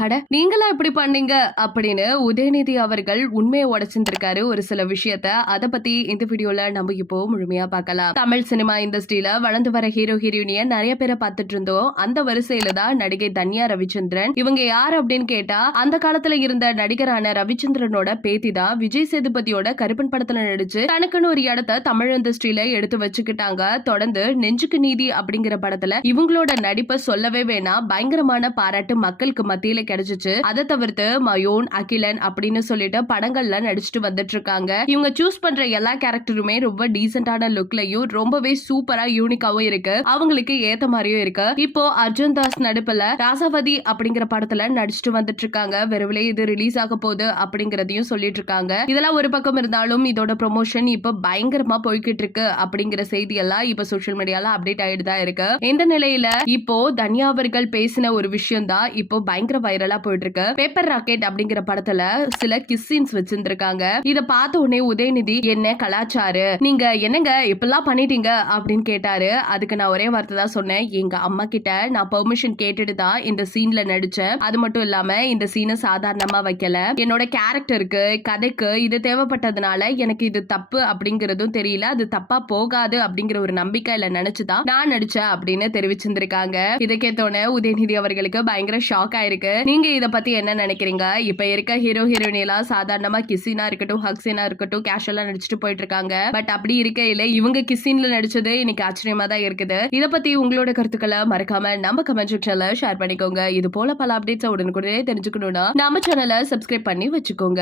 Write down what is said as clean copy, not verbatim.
அட நீங்களா இப்படி பண்ணீங்க அப்படின்னு உதயநிதி அவர்கள் உண்மையை உடைச்சிருந்திருக்காரு ஒரு சில விஷயத்த. அத பத்தி இந்த வீடியோல நம்ம இப்போ முழுமையா பார்க்கலாம். தமிழ் சினிமா இண்டஸ்ட்ரியில வளர்ந்து வர ஹீரோ ஹீரோயினிய நிறைய பேரை பார்த்துட்டு இருந்தோம். அந்த வரிசையில தான் நடிகை தன்யா ரவிச்சந்திரன். இவங்க யார் அப்படின்னு கேட்டா அந்த காலத்துல இருந்த நடிகரான ரவிச்சந்திரனோட பேத்தி தான். விஜய் சேதுபதியோட கருப்பன் படத்துல நடிச்சு தனக்குன்னு ஒரு இடத்த தமிழ் இண்டஸ்ட்ரியில எடுத்து வச்சுக்கிட்டாங்க. தொடர்ந்து நெஞ்சுக்கு நீதி அப்படிங்கிற படத்துல இவங்களோட நடிப்பை சொல்லவே வேணாம், பயங்கரமான பாராட்டு மக்களுக்கு மத்தியில கிடைச்சிச்சு. அதை தவிர்த்து மயோன், அகிலன் அப்படின்னு சொல்லிட்டு படங்கள்ல நடிச்சுட்டு வந்துட்டு இருக்காங்க. இவங்க சூஸ் பண்ற எல்லா கேரக்டருமே ரொம்ப டீசென்டான லுக்லயும் ரொம்பவே சூப்பரா யூனிக்காவும் இருக்கு. அவங்களுக்கு ஏத்த மாதிரியும் இருக்கு. இப்போ அர்ஜுன் தாஸ் நடிப்புல ராசாவதி அப்படிங்கிற படத்துல நடிச்சுட்டு வந்துட்டு இருக்காங்க. விரைவில் இது ரிலீஸ் ஆக போகுது அப்படிங்கறதையும் சொல்லிட்டு இருக்காங்க. இதெல்லாம் ஒரு பக்கம் இருந்தாலும் இதோட ப்ரொமோஷன் இப்ப பயங்கரமா போய்கிட்டு இருக்கு அப்படிங்கிற செய்தி எல்லாம் இப்ப சோசியல் மீடியால அப்டேட் ஆயிட்டு தான் இருக்கு. இந்த நிலையில இப்போ தன்யா அவர்கள் பேசின ஒரு விஷயம் தான் இப்போ பயங்கர வைரலா போயிட்டு இருக்கு. பேப்பர் ராக்கெட் அப்படிங்கிற படத்துல சில கிஸ் சீன்ஸ் வச்சிருந்திருக்காங்க. இத பார்த்த உடனே உதயநிதி என்ன கலாச்சாரு, நீங்க என்னங்க இப்பெல்லாம் பண்ணிட்டீங்க அப்படின்னு கேட்டாரு. அதுக்கு நான் ஒரே வார்த்தை தான் சொன்னேன், எங்க அம்மா கிட்ட நான் பெர்மிஷன் கேட்டுட்டு தான் இந்த சீன்ல நடிச்சேன். அது மட்டும் இல்லாம இந்த சீனை சாதாரணமா வைக்கல, என்னோட கேரக்டருக்கு கதைக்கு இது தேவைப்பட்டதுனால எனக்கு இது தப்பு அப்படிங்கறதும் தெரியல, அது தப்பா போகாது அப்படிங்கிற ஒரு நம்பிக்கையில நினைச்சுதான் நான் நடிச்சேன் அப்படின்னு தெரிவிச்சிருந்திருக்காங்க. இதை கேட்டோன்னே உதயநிதி அவர்களுக்கு பயங்கர ஷாக் ஆயிருக்கு. நீங்க இத பத்தி என்ன நினைக்கிறீங்க? இப்ப இருக்க ஹீரோ ஹீரோயினி எல்லாம் சாதாரணமா கிஸ்ஸினா இருக்கட்டும், ஹக்ஸினா இருக்கட்டும், கேஷுவலா நடிச்சுட்டு போயிட்டு இருக்காங்க. பட் அப்படி இருக்கையில இவங்க கிஸ்ஸின்ல நடிச்சது இன்னைக்கு ஆச்சரியமா தான் இருக்குது. இத பத்தி உங்களோட கருத்துக்களை மறக்காம நம்ம கமெண்ட் செக்ஷன்ல ஷேர் பண்ணிக்கோங்க. இது போல பல அப்டேட்ஸ் உடனுக்குடனே தெரிஞ்சுக்கணும்னா நம்ம சேனலை சப்ஸ்கிரைப் பண்ணி வச்சுக்கோங்க.